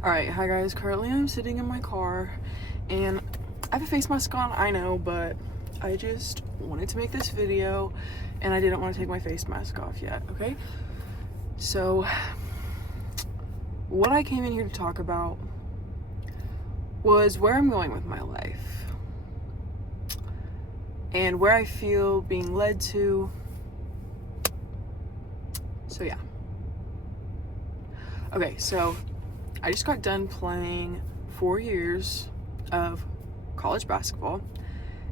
Alright, hi guys. Currently I'm sitting in my car and I have a face mask on, I know, but I just wanted to make this video and I didn't want to take my face mask off yet, okay? So, what I came in here to talk about was where I'm going with my life and where I feel being led to. So, yeah. Okay, so I just got done playing 4 years of college basketball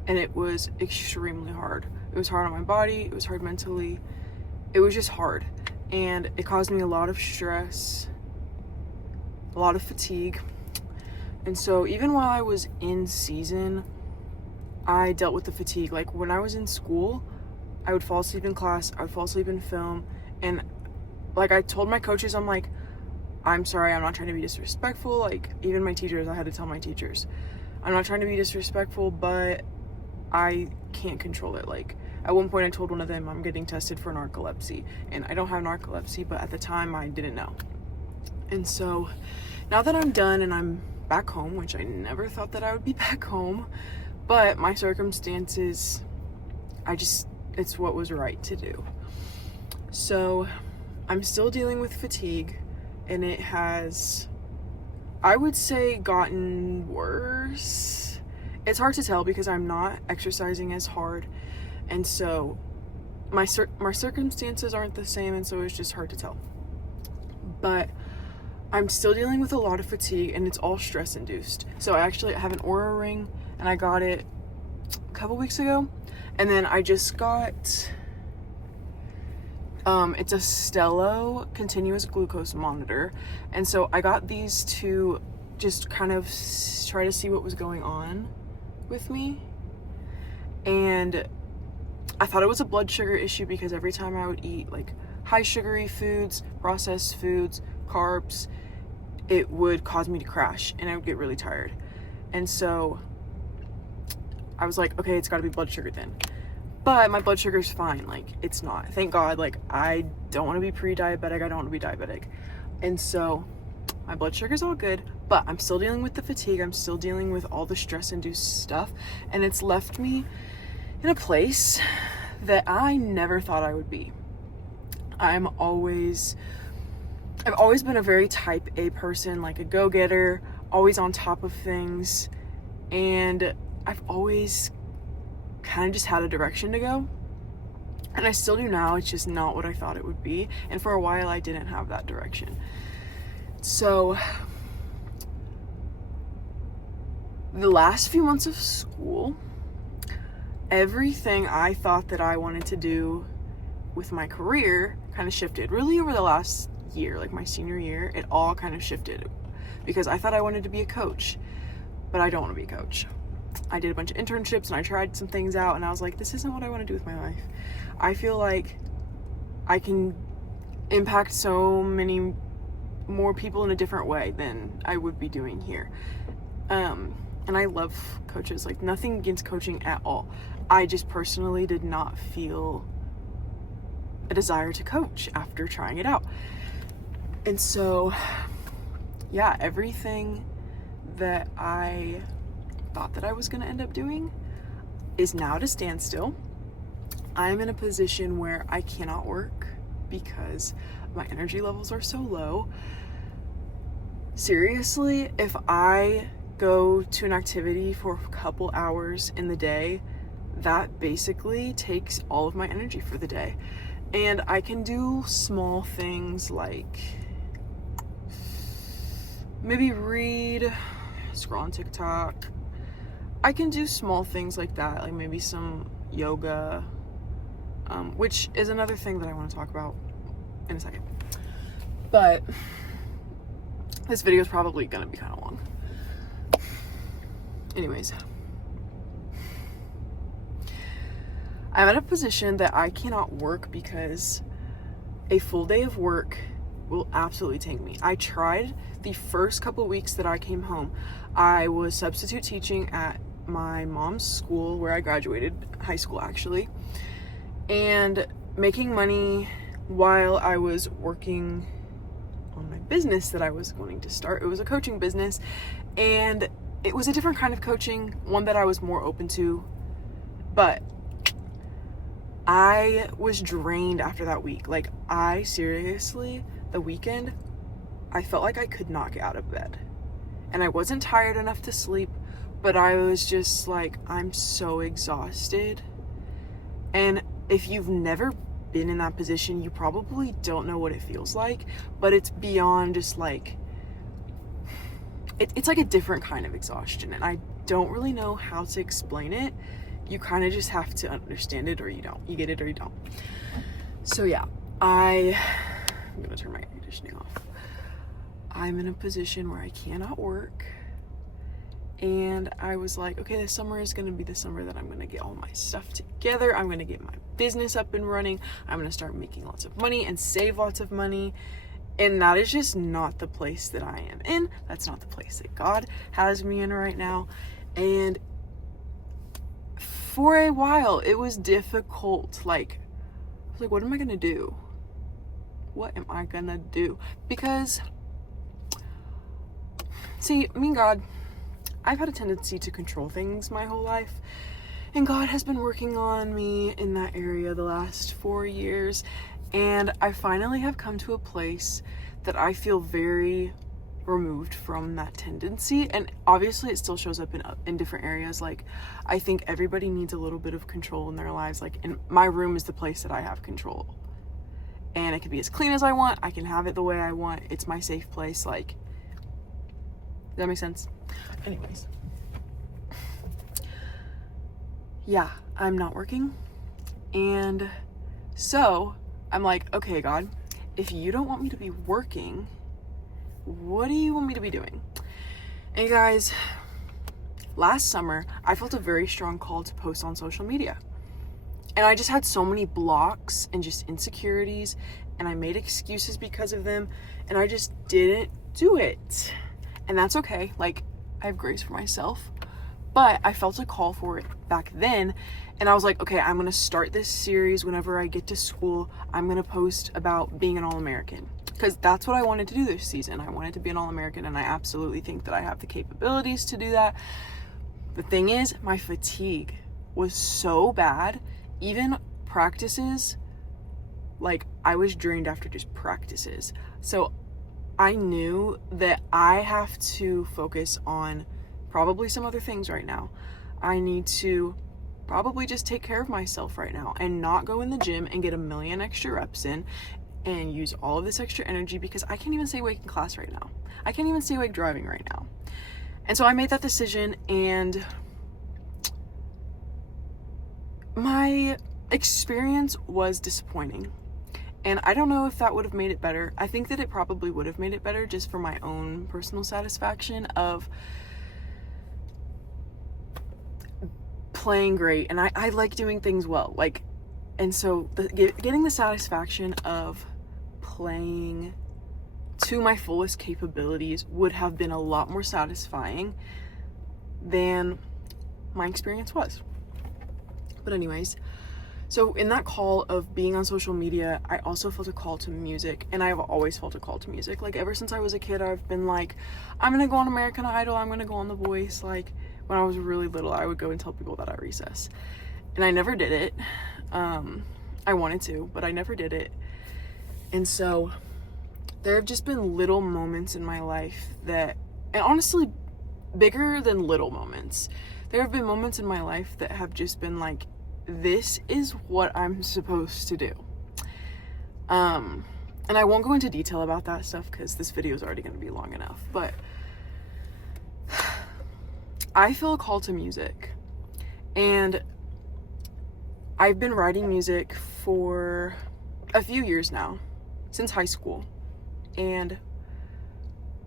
and it was extremely hard. It was hard on my body, it was hard mentally, it was just hard, and it caused me a lot of stress, a lot of fatigue. And so even while I was in season, I dealt with the fatigue. Like when I was in school, I would fall asleep in class, I would fall asleep in film, and like I told my coaches, I'm like, I'm sorry, I'm not trying to be disrespectful. Like, even my teachers, I had to tell my teachers, I'm not trying to be disrespectful, but I can't control it. Like, at one point I told one of them I'm getting tested for narcolepsy, and I don't have narcolepsy, but at the time I didn't know. And so, now that I'm done and I'm back home, which I never thought that I would be back home, but my circumstances, it's what was right to do. So, I'm still dealing with fatigue, and it has, I would say, gotten worse. It's hard to tell because I'm not exercising as hard, and so my circumstances aren't the same, and so it's just hard to tell. But I'm still dealing with a lot of fatigue, and it's all stress induced. So I actually have an Oura ring, and I got it a couple weeks ago, and then I just got it's a Stelo continuous glucose monitor, and so I got these to just kind of try to see what was going on with me. And I thought it was a blood sugar issue because every time I would eat like high sugary foods, processed foods, carbs, it would cause me to crash and I would get really tired. And so I was like, okay, it's got to be blood sugar then. But my blood sugar's fine. Like, it's not. Thank God. Like, I don't want to be pre-diabetic. I don't want to be diabetic. And so my blood sugar's all good, but I'm still dealing with the fatigue. I'm still dealing with all the stress-induced stuff. And it's left me in a place that I never thought I would be. I've always been a very type A person, like a go-getter, always on top of things. And I've always kind of just had a direction to go, and I still do now. It's just not what I thought it would be, and for a while I didn't have that direction. So the last few months of school, everything I thought that I wanted to do with my career kind of shifted. Really over the last year, like my senior year, it all kind of shifted because I thought I wanted to be a coach, but I don't want to be a coach. I did a bunch of internships and I tried some things out, and I was like, this isn't what I want to do with my life. I feel like I can impact so many more people in a different way than I would be doing here. And I love coaches, like nothing against coaching at all. I just personally did not feel a desire to coach after trying it out. And so, yeah, everything that I thought that I was going to end up doing is now at a standstill. I'm in a position where I cannot work because my energy levels are so low. Seriously, if I go to an activity for a couple hours in the day, that basically takes all of my energy for the day. And I can do small things like maybe read, scroll on TikTok. I can do small things like that, like maybe some yoga, which is another thing that I want to talk about in a second. But this video is probably going to be kind of long. Anyways, I'm at a position that I cannot work because a full day of work will absolutely tank me. I tried the first couple weeks that I came home. I was substitute teaching at my mom's school where I graduated high school actually, and making money while I was working on my business that I was wanting to start. It was a coaching business, and it was a different kind of coaching, one that I was more open to, but I was drained after that week. Like, I seriously, the weekend, I felt like I could not get out of bed. And I wasn't tired enough to sleep, but I was just like, I'm so exhausted. And if you've never been in that position, you probably don't know what it feels like, but it's beyond just like, it's like a different kind of exhaustion, and I don't really know how to explain it. You kind of just have to understand it or you don't. You get it or you don't. So yeah, I'm gonna turn my air conditioning off. I'm in a position where I cannot work, and I was like, okay, this summer is gonna be the summer that I'm gonna get all my stuff together. I'm gonna get my business up and running. I'm gonna start making lots of money and save lots of money. And that is just not the place that I am in. That's not the place that God has me in right now. And for a while, it was difficult. Like, I was like, what am I gonna do? What am I gonna do? Because, see, me and God, I've had a tendency to control things my whole life. And God has been working on me in that area the last 4 years. And I finally have come to a place that I feel very removed from that tendency. And obviously it still shows up in different areas. Like, I think everybody needs a little bit of control in their lives. Like, in my room is the place that I have control, and it can be as clean as I want. I can have it the way I want. It's my safe place. Like, does that make sense? Anyways, yeah, I'm not working, and so I'm like, okay, God, if you don't want me to be working, what do you want me to be doing? And you guys, last summer, I felt a very strong call to post on social media. And I just had so many blocks and just insecurities, and I made excuses because of them, and I just didn't do it. And that's okay. Like, I have grace for myself, but I felt a call for it back then. And I was like, okay, I'm going to start this series whenever I get to school. I'm going to post about being an All-American, because that's what I wanted to do this season. I wanted to be an All-American, and I absolutely think that I have the capabilities to do that. The thing is, my fatigue was so bad. Even practices, like, I was drained after just practices. So I knew that I have to focus on probably some other things right now. I need to probably just take care of myself right now and not go in the gym and get a million extra reps in and use all of this extra energy, because I can't even stay awake in class right now. I can't even stay awake driving right now. And so I made that decision, and my experience was disappointing. And I don't know if that would have made it better. I think that it probably would have made it better, just for my own personal satisfaction of playing great. And I like doing things well. Like, and so getting the satisfaction of playing to my fullest capabilities would have been a lot more satisfying than my experience was. But anyways, so in that call of being on social media, I also felt a call to music, and I have always felt a call to music. Like, ever since I was a kid, I've been like, I'm gonna go on American Idol, I'm gonna go on The Voice. Like, when I was really little, I would go and tell people that at recess. And I never did it. I wanted to, but I never did it. And so there have just been little moments in my life that, and honestly, bigger than little moments, there have been moments in my life that have just been like, this is what I'm supposed to do. And I won't go into detail about that stuff because this video is already going to be long enough, but I feel a call to music, and I've been writing music for a few years now, since high school, and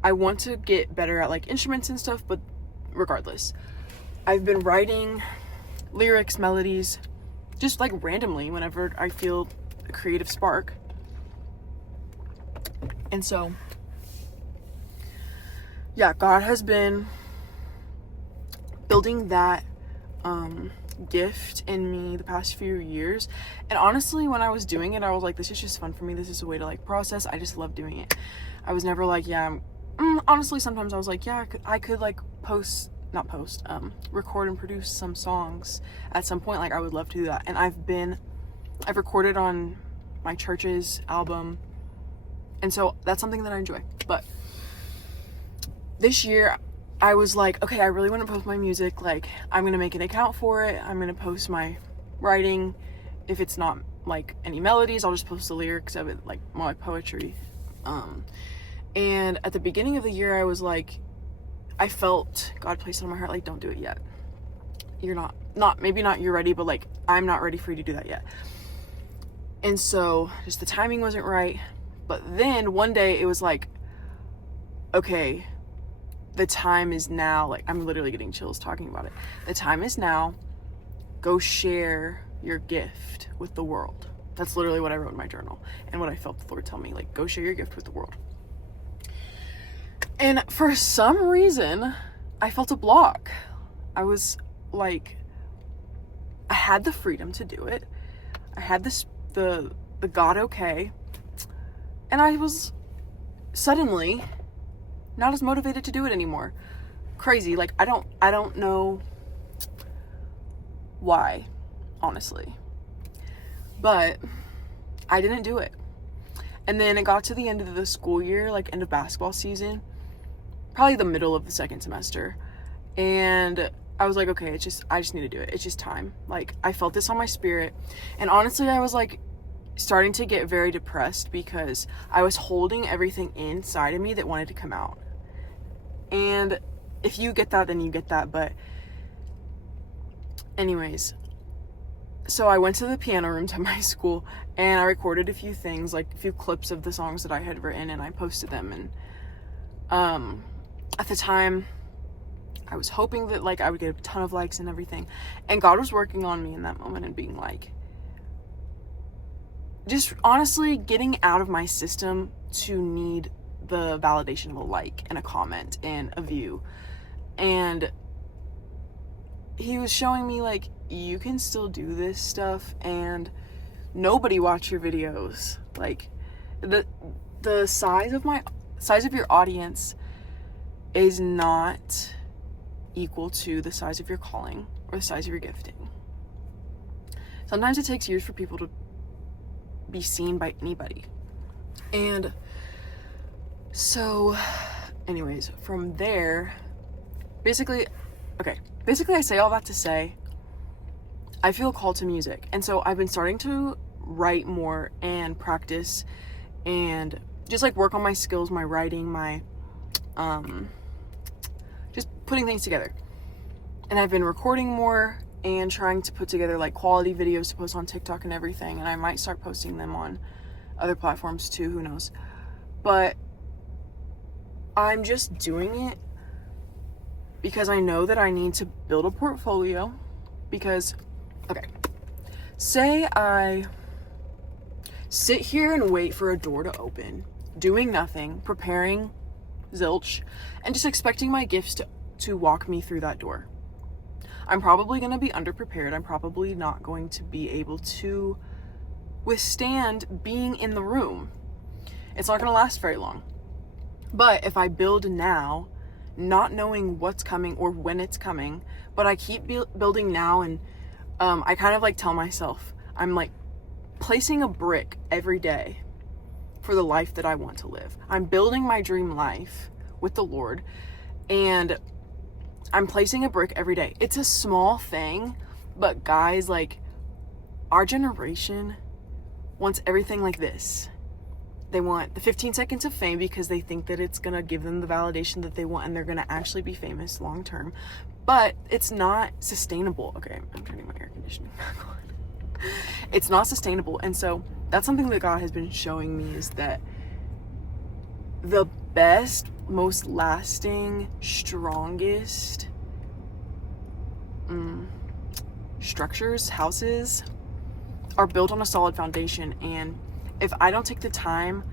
I want to get better at like instruments and stuff, but regardless, I've been writing lyrics, melodies, just like randomly whenever I feel a creative spark. And so, yeah, God has been building that gift in me the past few years. And honestly, when I was doing it, I was like, this is just fun for me. This is a way to like process. I just love doing it. I was never like, yeah, honestly, sometimes I was like, yeah, I could like record and produce some songs at some point. Like, I would love to do that. And I've recorded on my church's album. And so that's something that I enjoy. But this year I was like, okay, I really want to post my music. Like, I'm going to make an account for it. I'm going to post my writing. If it's not like any melodies, I'll just post the lyrics of it, like my poetry. And at the beginning of the year, I was like, I felt God placed it on my heart, like, don't do it yet. You're maybe not you're ready, but like, I'm not ready for you to do that yet. And so just the timing wasn't right. But then one day it was like, okay, the time is now. Like, I'm literally getting chills talking about it. The time is now. Go share your gift with the world. That's literally what I wrote in my journal and what I felt the Lord tell me, like, go share your gift with the world. And for some reason, I felt a block. I was like, I had the freedom to do it. I had the God okay. And I was suddenly not as motivated to do it anymore. Crazy. Like, I don't know why, honestly. But I didn't do it. And then it got to the end of the school year, like end of basketball season, probably the middle of the second semester. And I was like, okay, I just need to do it. It's just time. Like, I felt this on my spirit. And honestly, I was like starting to get very depressed because I was holding everything inside of me that wanted to come out. And if you get that, then you get that. But anyways, so I went to the piano room to my school and I recorded a few things, like a few clips of the songs that I had written, and I posted them. And at the time, I was hoping that like I would get a ton of likes and everything. And God was working on me in that moment and being like, just honestly getting out of my system to need the validation of a like and a comment and a view. And he was showing me like, you can still do this stuff and nobody watch your videos. Like, the size of your audience is not equal to the size of your calling or the size of your gifting. Sometimes it takes years for people to be seen by anybody. And so anyways, from there, basically I say all that to say I feel called to music. And so I've been starting to write more and practice and just like work on my skills, my writing, my just putting things together. And I've been recording more and trying to put together like quality videos to post on TikTok and everything. And I might start posting them on other platforms too, who knows. But I'm just doing it because I know that I need to build a portfolio. Because, okay, say I sit here and wait for a door to open, doing nothing, preparing zilch, and just expecting my gifts to walk me through that door. I'm probably going to be underprepared. I'm probably not going to be able to withstand being in the room. It's not going to last very long. But if I build now, not knowing what's coming or when it's coming, but I keep building now, and I kind of like tell myself, I'm like placing a brick every day for the life that I want to live. I'm building my dream life with the Lord, and I'm placing a brick every day. It's a small thing, but guys, like, our generation wants everything like this. They want the 15 seconds of fame because they think that it's gonna give them the validation that they want and they're gonna actually be famous long term. But it's not sustainable. Okay, I'm turning my air conditioning back on. It's not sustainable. And so that's something that God has been showing me, is that the best, most lasting, strongest structures, houses, are built on a solid foundation. And if I don't take the time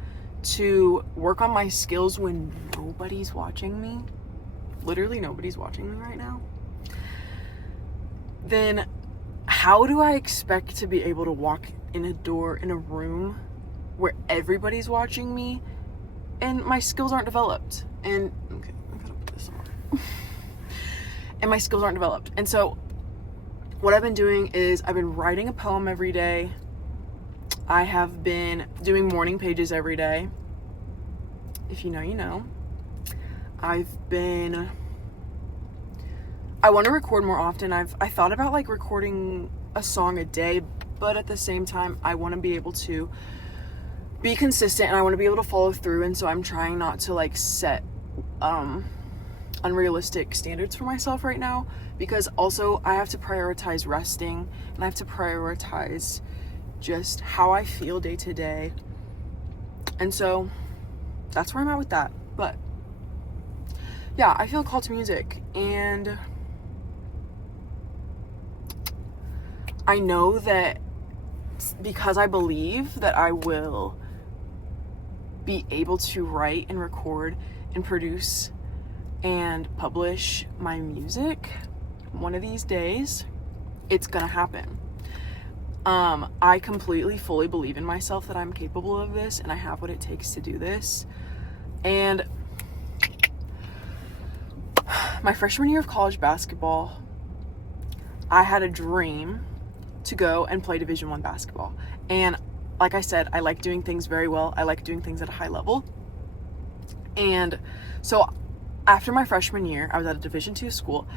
to work on my skills when nobody's watching me, literally nobody's watching me right now, then how do I expect to be able to walk in a door in a room where everybody's watching me and my skills aren't developed. And okay, I gotta put this on. And my skills aren't developed. And so what I've been doing is I've been writing a poem every day. I have been doing morning pages every day. If you know, you know. I want to record more often. I thought about like recording a song a day, but at the same time, I want to be able to be consistent and I want to be able to follow through. And so I'm trying not to like set unrealistic standards for myself right now, because also I have to prioritize resting and I have to prioritize just how I feel day to day. And so that's where I'm at with that. But yeah, I feel called to music, and I know that because I believe that I will be able to write and record and produce and publish my music one of these days, it's gonna happen. I completely, fully believe in myself that I'm capable of this and I have what it takes to do this. And my freshman year of college basketball, I had a dream to go and play Division I basketball. And like I said, I like doing things very well. I like doing things at a high level. And so after my freshman year, I was at a Division II school,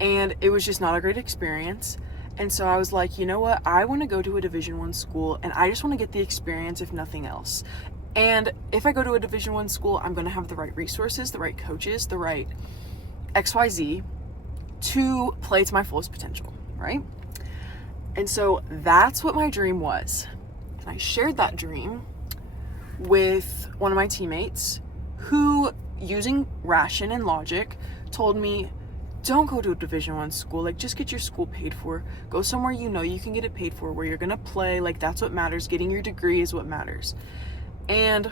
and it was just not a great experience. And so I was like, you know what? I want to go to a Division I school, and I just want to get the experience, if nothing else. And if I go to a Division I school, I'm going to have the right resources, the right coaches, the right XYZ to play to my fullest potential, right? And so that's what my dream was. And I shared that dream with one of my teammates who, using ration and logic, told me, don't go to a Division I school, like just get your school paid for. Go somewhere you know you can get it paid for, where you're gonna play, like that's what matters. Getting your degree is what matters. And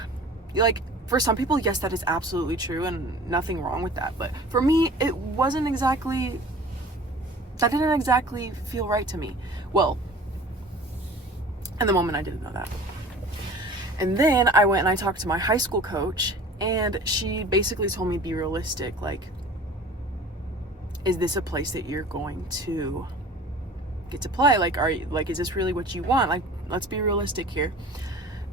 like, for some people, yes, that is absolutely true and nothing wrong with that. But for me, it wasn't exactly, that didn't exactly feel right to me. Well, in the moment I didn't know that. And then I went and I talked to my high school coach, and she basically told me, be realistic. Like, is this a place that you're going to get to play? Like, is this really what you want? Like, let's be realistic here.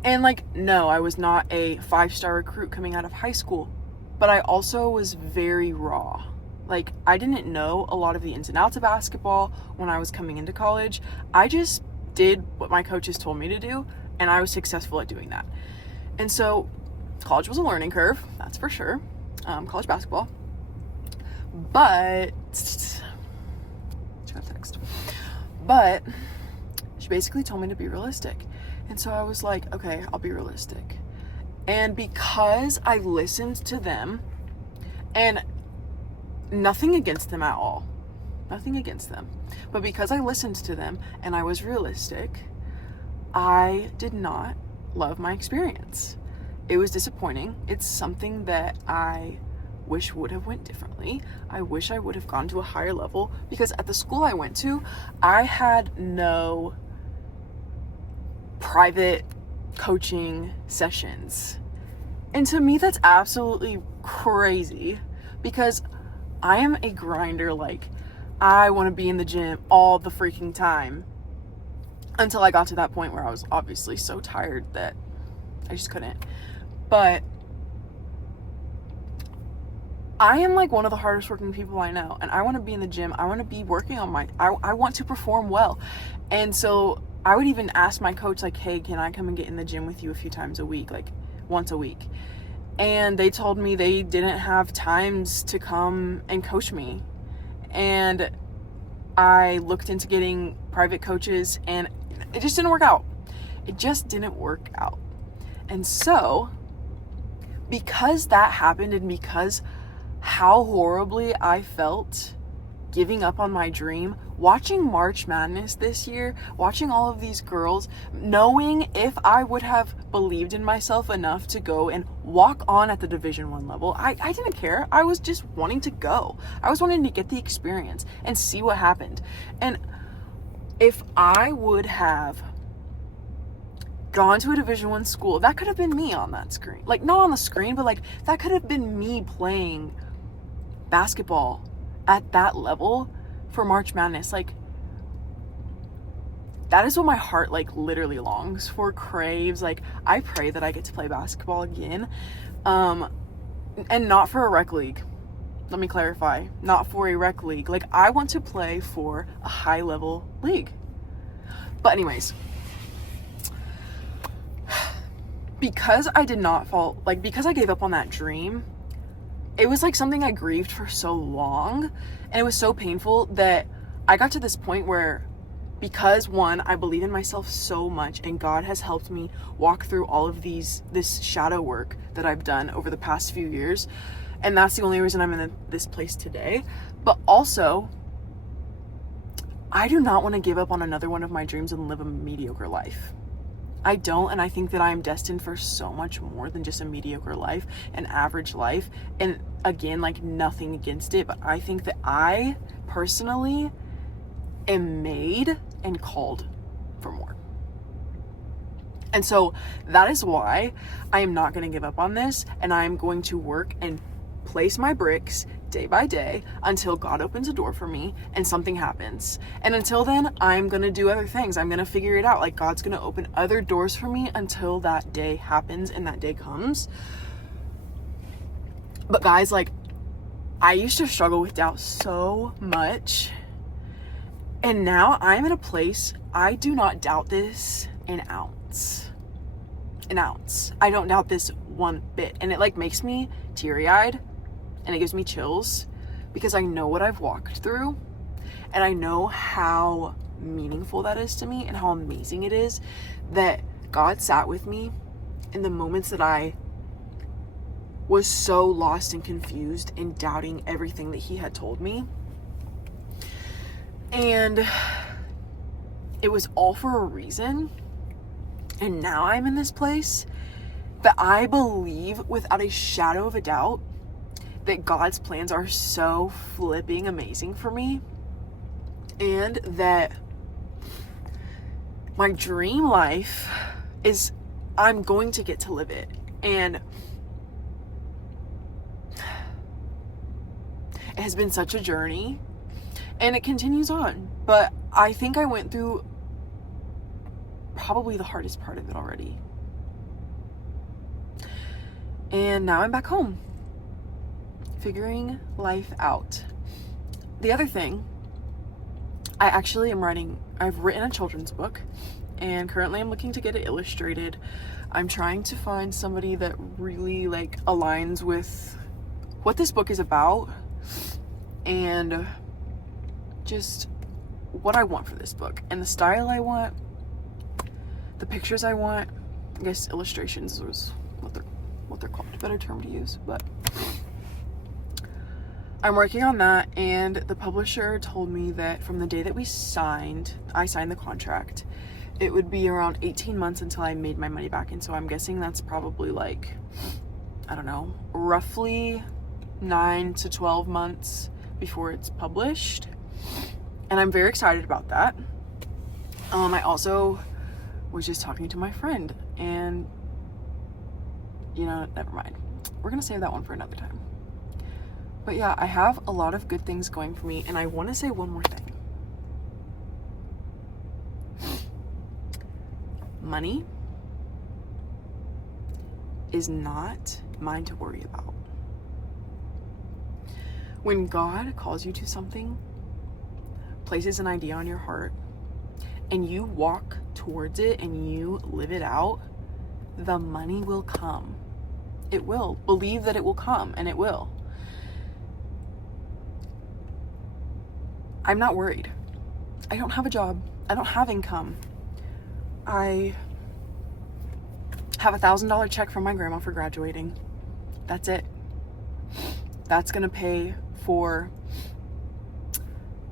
And like, no, I was not a 5-star recruit coming out of high school, but I also was very raw. Like, I didn't know a lot of the ins and outs of basketball when I was coming into college. I just did what my coaches told me to do, and I was successful at doing that. And so college was a learning curve, that's for sure. College basketball. But she basically told me to be realistic. And so I was like, okay, I'll be realistic. And because I listened to them, and nothing against them at all, nothing against them, but because I listened to them and I was realistic, I did not love my experience. It was disappointing. It's something that I wish would have went differently. I wish I would have gone to a higher level, because at the school I went to, I had no private coaching sessions. And to me, that's absolutely crazy, because I am a grinder. Like, I want to be in the gym all the freaking time, until I got to that point where I was obviously so tired that I just couldn't. But I am like one of the hardest working people I know, and I want to be in the gym. I want to be working on I want to perform well. And so I would even ask my coach, like, hey, can I come and get in the gym with you a few times a week, like once a week? And they told me they didn't have times to come and coach me. And I looked into getting private coaches, and it just didn't work out. It just didn't work out. And so, because that happened, and because how horribly I felt giving up on my dream, watching March Madness this year, watching all of these girls, knowing if I would have believed in myself enough to go and walk on at the Division I level, I didn't care. I was just wanting to go. I was wanting to get the experience and see what happened. And if I would have gone to a Division I school. That could have been me on that screen. Like, not on the screen, but like, that could have been me playing basketball at that level for March Madness. Like, that is what my heart, like, literally longs for, craves. Like, I pray that I get to play basketball again. And not for a rec league. Let me clarify. Not for a rec league. Like, I want to play for a high-level league. But anyways, because I did not fall, like, because I gave up on that dream, it was like something I grieved for so long, and it was so painful that I got to this point where, because one, I believe in myself so much, and God has helped me walk through all of this shadow work that I've done over the past few years, and that's the only reason I'm in this place today. But also, I do not want to give up on another one of my dreams and live a mediocre life. I don't, and I think that I am destined for so much more than just a mediocre life, an average life. And again, like, nothing against it, but I think that I personally am made and called for more. And so that is why I am not going to give up on this, and I am going to work and place my bricks day by day until God opens a door for me and something happens. And until then, I'm going to do other things. I'm going to figure it out. Like, God's going to open other doors for me until that day happens and that day comes. But guys, like, I used to struggle with doubt so much. And now I'm in a place, I do not doubt this an ounce. An ounce. I don't doubt this one bit. And it, like, makes me teary-eyed. And it gives me chills because I know what I've walked through, and I know how meaningful that is to me and how amazing it is that God sat with me in the moments that I was so lost and confused and doubting everything that He had told me. And it was all for a reason. And now I'm in this place that I believe without a shadow of a doubt that God's plans are so flipping amazing for me, and that my dream life is, I'm going to get to live it. And it has been such a journey, and it continues on, but I think I went through probably the hardest part of it already. And now I'm back home, figuring life out. The other thing, I've written a children's book, and currently I'm looking to get it illustrated. I'm trying to find somebody that really, like, aligns with what this book is about and just what I want for this book and the style I want, the pictures I want. I guess illustrations was what they're called, a better term to use, but I'm working on that, and the publisher told me that from the day that I signed the contract, it would be around 18 months until I made my money back. And so I'm guessing that's probably, like, I don't know, roughly 9 to 12 months before it's published. And I'm very excited about that. I also was just talking to my friend, and, you know, never mind. We're gonna save that one for another time. But yeah, I have a lot of good things going for me, and I want to say one more thing. Money is not mine to worry about. When God calls you to something, places an idea on your heart, and you walk towards it and you live it out, the money will come. It will. Believe that it will come, and it will. I'm not worried. I don't have a job. I don't have income. I have $1,000 check from my grandma for graduating. That's it. That's gonna pay for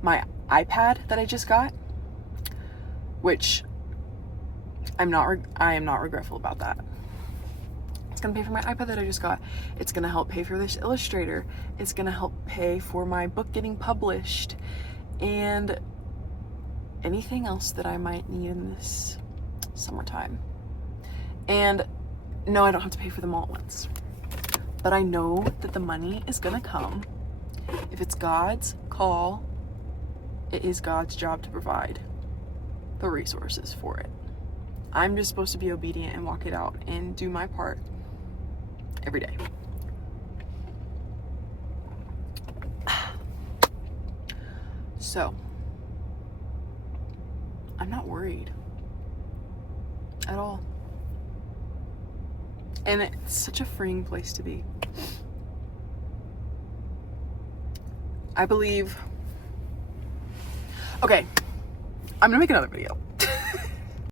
my iPad that I just got, which I am not regretful about that. It's gonna pay for my iPad that I just got. It's gonna help pay for this illustrator. It's gonna help pay for my book getting published, and anything else that I might need in this summertime. And no, I don't have to pay for them all at once. But I know that the money is gonna come. If it's God's call, it is God's job to provide the resources for it. I'm just supposed to be obedient and walk it out and do my part every day. So, I'm not worried at all. And it's such a freeing place to be. I believe, okay, I'm gonna make another video